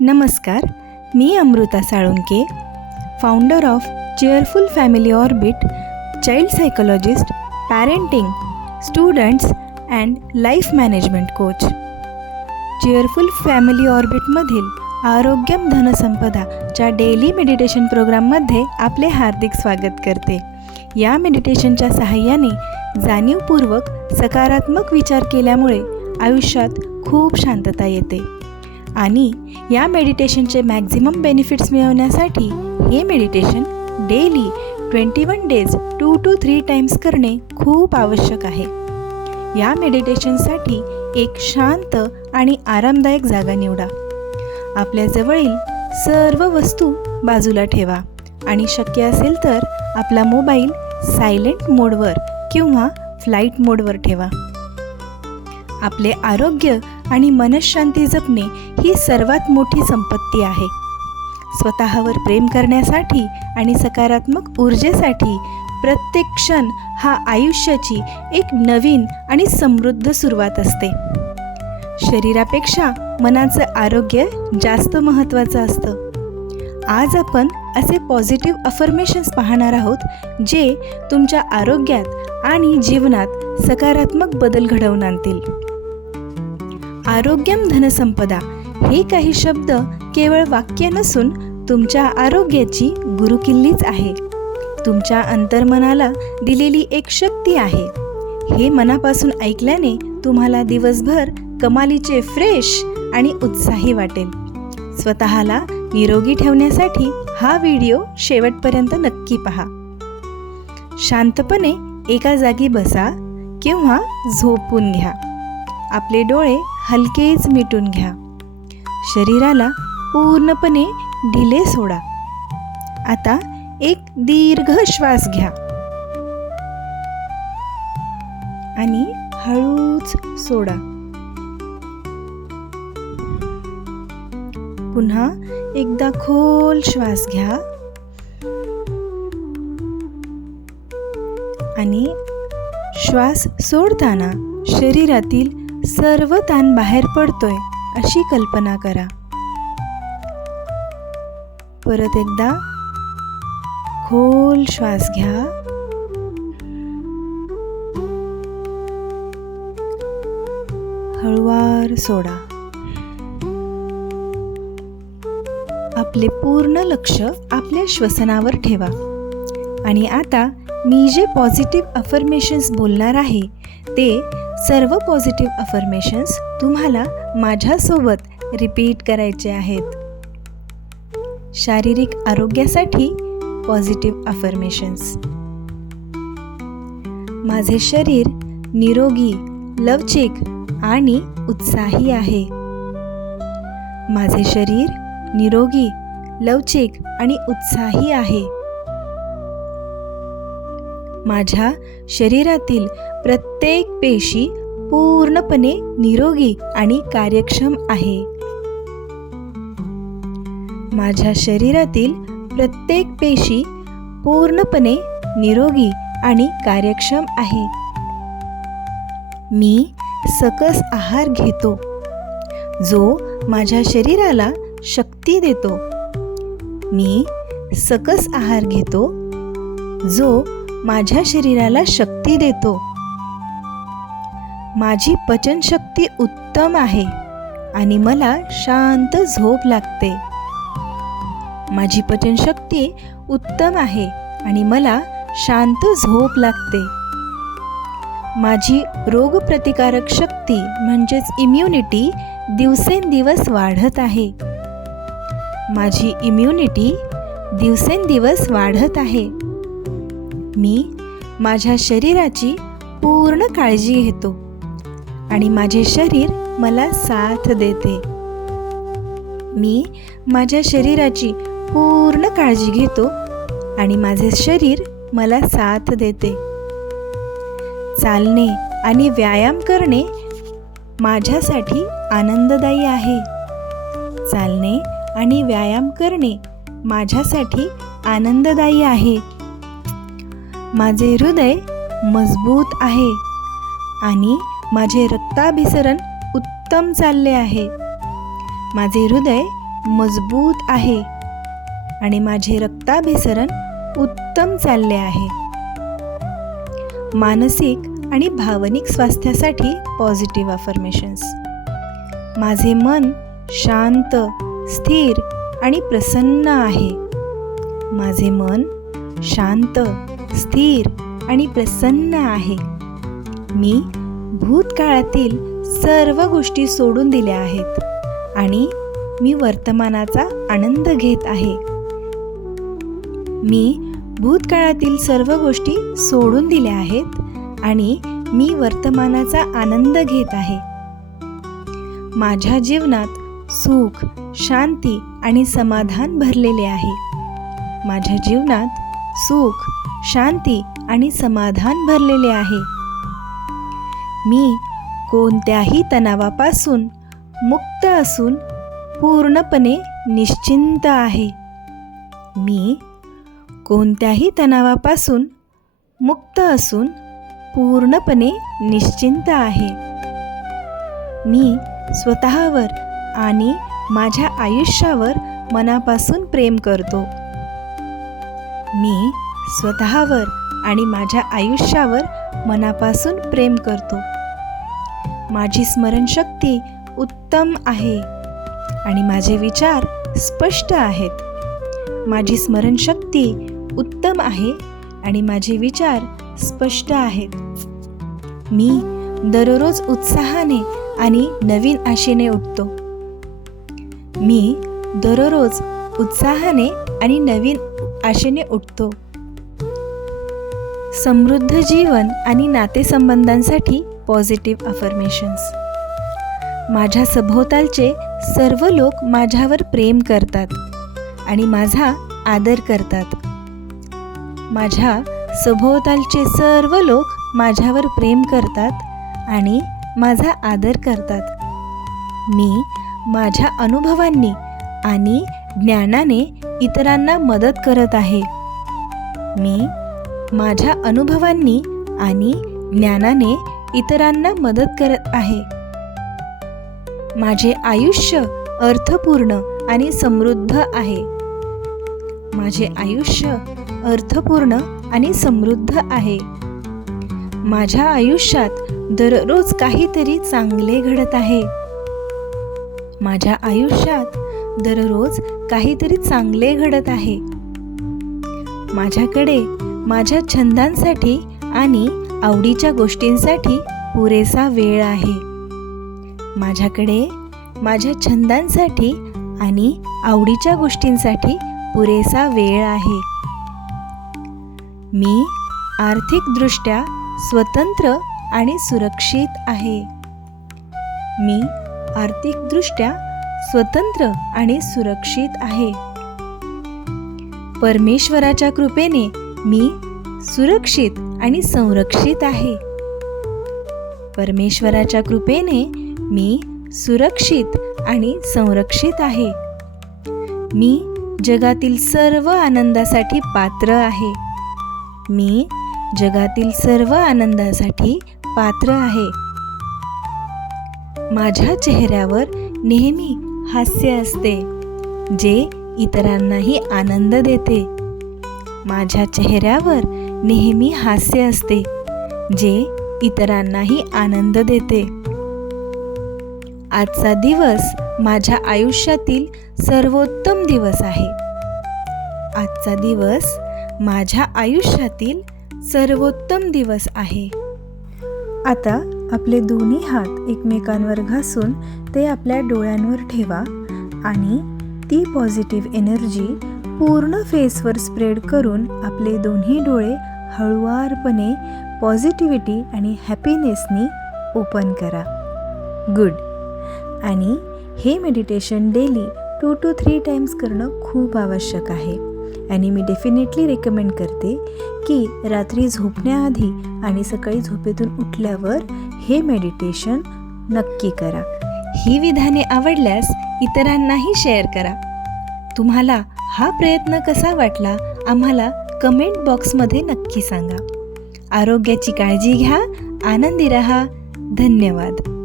नमस्कार, मी Amrita Salunke, founder of Cheerful Family Orbit, child psychologist, parenting, students and life management coach. Cheerful Family ऑर्बिटमधील आरोग्यम धनसंपदाच्या डेली मेडिटेशन प्रोग्राममध्ये आपले हार्दिक स्वागत करते. या मेडिटेशनच्या सहाय्याने जाणीवपूर्वक सकारात्मक विचार केल्यामुळे आयुष्यात खूप शांतता येते आणि या मेडिटेशनचे मॅक्झिमम बेनिफिट्स मिळवण्यासाठी हे meditation daily 21 days 2 to 3 times करणे खूप आवश्यक आहे. या मेडिटेशनसाठी एक शांत आणि आरामदायक जागा निवडा. आपल्या जवळील सर्व वस्तू बाजूला ठेवा आणि शक्य असेल तर आपला मोबाईल सायलेंट मोडवर किंवा फ्लाईट मोडवर ठेवा. आपले आरोग्य आणि मनःशांती जपणे ही सर्वात मोठी संपत्ती आहे. स्वतःवर प्रेम करण्यासाठी आणि सकारात्मक ऊर्जेसाठी प्रत्येक क्षण हा आयुष्याची एक नवीन आणि समृद्ध सुरुवात असते. शरीरापेक्षा मनाचं आरोग्य जास्त महत्त्वाचं असतं. आज आपण असे पॉझिटिव्ह अफर्मेशन्स पाहणार आहोत जे तुमच्या आरोग्यात आणि जीवनात सकारात्मक बदल घडवून आणतील. आरोग्यम धनसंपदा हे काही शब्द केवळ वाक्य नसून तुमच्या आरोग्याची गुरुकिल्लीच आहे. तुमच्या अंतर्मनाला दिलेली एक शक्ती आहे. हे मनापासून ऐकल्याने तुम्हाला दिवसभर कमालीचे फ्रेश आणि उत्साही वाटेल. स्वतःला निरोगी ठेवण्यासाठी हा व्हिडिओ शेवटपर्यंत नक्की पहा. शांतपणे एका जागी बसा किंवा झोपून घ्या. आपले डोळे हलकेच मिटून घ्या. शरीराला पूर्णपणे ढिले सोडा. आता एक दीर्घ श्वास घ्या आणि हळूच सोडा. पुन्हा एकदा खोल श्वास घ्या आणि श्वास सोडताना शरीरातील सर्व ताण बाहेर पडतोय अशी कल्पना करा. परत एकदा खोल श्वास घ्या हळूवार सोडा. आपले पूर्ण लक्ष आपल्या श्वसनावर ठेवा आणि आता मी जे पॉझिटिव्ह अफर्मेशन्स बोलणार आहे ते सर्व पॉझिटिव्ह अफर्मेशन्स तुम्हाला माझ्यासोबत रिपीट करायचे आहेत. शारीरिक आरोग्यासाठी पॉझिटिव्ह अफर्मेशन्स. माझे शरीर निरोगी, लवचिक आणि उत्साही आहे. माझे शरीर निरोगी, लवचिक आणि उत्साही आहे. माझ्या शरीरातील प्रत्येक पेशी पूर्णपणे निरोगी आणि कार्यक्षम आहे. माझ्या शरीरातील प्रत्येक पेशी पूर्णपणे निरोगी आणि कार्यक्षम आहे. मी सकस आहार घेतो जो माझ्या शरीराला शक्ती देतो. मी सकस आहार घेतो जो माझ्या शरीराला शक्ती देतो. माझी पचनशक्ती उत्तम आहे आणि मला शांत झोप लागते. माझी पचनशक्ती उत्तम आहे आणि मला शांत झोप लागते. माझी रोगप्रतिकारक शक्ती म्हणजेच इम्युनिटी दिवसेंदिवस वाढत आहे. माझी इम्युनिटी दिवसेंदिवस वाढत आहे. मी माझ्या शरीराची पूर्ण काळजी घेतो आणि माझे शरीर मला साथ देते. मी माझ्या शरीराची पूर्ण काळजी घेतो आणि माझे शरीर मला साथ देते. चालणे आणि व्यायाम करणे माझ्यासाठी आनंददायी आहे. चालणे आणि व्यायाम करणे माझ्यासाठी आनंददायी आहे. माझे हृदय मजबूत आहे आणि माझे रक्ताभिसरण उत्तम चालले आहे. माझे हृदय मजबूत आहे आणि माझे रक्ताभिसरण उत्तम चालले आहे. मानसिक आणि भावनिक स्वास्थ्यासाठी पॉझिटिव्ह अफर्मेशन्स. माझे मन शांत, स्थिर आणि प्रसन्न आहे. माझे मन शांत, स्थिर आणि प्रसन्न आहे. मी भूतकाळातील सर्व गोष्टी सोडून दिल्या आहेत आणि मी वर्तमानाचा आनंद घेत आहे. मी भूतकाळातील सर्व गोष्टी सोडून दिल्या आहेत आणि मी वर्तमानाचा आनंद घेत आहे. माझ्या जीवनात सुख, शांती आणि समाधान भरलेले आहे. माझ्या जीवनात सुख, शांती आणि समाधान भरलेले आहे. मी कोणत्याही तणावापासून मुक्त असून पूर्णपणे निश्चिंत आहे. मी कोणत्याही तणावापासून मुक्त असून पूर्णपणे निश्चिंत आहे. मी स्वतःवर आणि माझ्या आयुष्यावर मनापासून प्रेम करतो. मी स्वतःवर आणि माझ्या आयुष्यावर मनापासून प्रेम करतो. माझी स्मरणशक्ती उत्तम आहे आणि माझे विचार स्पष्ट आहेत. माझी स्मरणशक्ती उत्तम आहे आणि माझे विचार स्पष्ट आहेत. मी दररोज उत्साहाने आणि नवीन आशेने उठतो. मी दररोज उत्साहाने आणि नवीन आशेने उठतो. समृद्ध जीवन आणि नातेसंबंधांसाठी पॉझिटिव्ह अफर्मेशन्स. माझ्या सभोवतालचे सर्व लोक माझ्यावर प्रेम करतात आणि माझा आदर करतात. माझ्या सभोवतालचे सर्व लोक माझ्यावर प्रेम करतात आणि माझा आदर करतात. मी माझ्या अनुभवांनी आणि ज्ञानाने इतरांना मदत करत आहे. मी माझ्या अनुभवांनी आणि ज्ञानाने इतरांना मदत करत आहे. माझे आयुष्य अर्थपूर्ण आणि समृद्ध आहे. माझे आयुष्य अर्थपूर्ण आणि समृद्ध आहे. माझ्या आयुष्यात दररोज काहीतरी चांगले घडत आहे. माझ्या आयुष्यात दररोज काहीतरी चांगले घडत आहे. माझ्याकडे माझ्या छंदांसाठी आणि आवडीच्या गोष्टींसाठी पुरेसा वेळ आहे. माझ्याकडे माझ्या छंदांसाठी आणि आवडीच्या गोष्टींसाठी पुरेसा वेळ आहे. मी आर्थिकदृष्ट्या स्वतंत्र आणि सुरक्षित आहे. मी आर्थिकदृष्ट्या स्वतंत्र आणि सुरक्षित आहे. परमेश्वराच्या कृपेने मी सुरक्षित आणि संरक्षित आहे. परमेश्वराच्या कृपेने मी सुरक्षित आणि संरक्षित आहे. मी जगातील सर्व आनंदासाठी पात्र आहे. मी जगातील सर्व आनंदासाठी पात्र आहे. माझ्या चेहऱ्यावर नेहमी हास्य असते, जे इतरांनाही आनंद देते. माझ्या चेहऱ्यावर नेहमी हास्य असते, जे इतरांनाही आनंद देते. आजचा दिवस माझ्या आयुष्यातील सर्वोत्तम दिवस आहे. आजचा दिवस माझ्या आयुष्यातील सर्वोत्तम दिवस आहे. आता आपले दोन्ही हात एकमेकांवर घासून ते आपल्या डोळ्यांवर ठेवा आणि ती पॉझिटिव्ह एनर्जी पूर्ण फेसवर स्प्रेड करून आपले दोन्ही डोळे हळुवारपणे पॉझिटिव्हिटी आणि हॅपीनेसनी ओपन करा. गुड. आणि हे मेडिटेशन डेली 2 to 3 टाइम्स करणं खूप आवश्यक आहे. आणि मी डेफिनेटली रेकमेंड करते की रात्री झोपण्याआधी आणि सकाळी झोपेतून उठल्यावर हे मेडिटेशन नक्की करा. ही विधाने आवडल्यास इतरांनाही शेअर करा. तुम्हाला हा प्रयत्न कसा वाटला आम्हाला कमेंट बॉक्समध्ये नक्की सांगा. आरोग्याची काळजी घ्या, आनंदी रहा. धन्यवाद.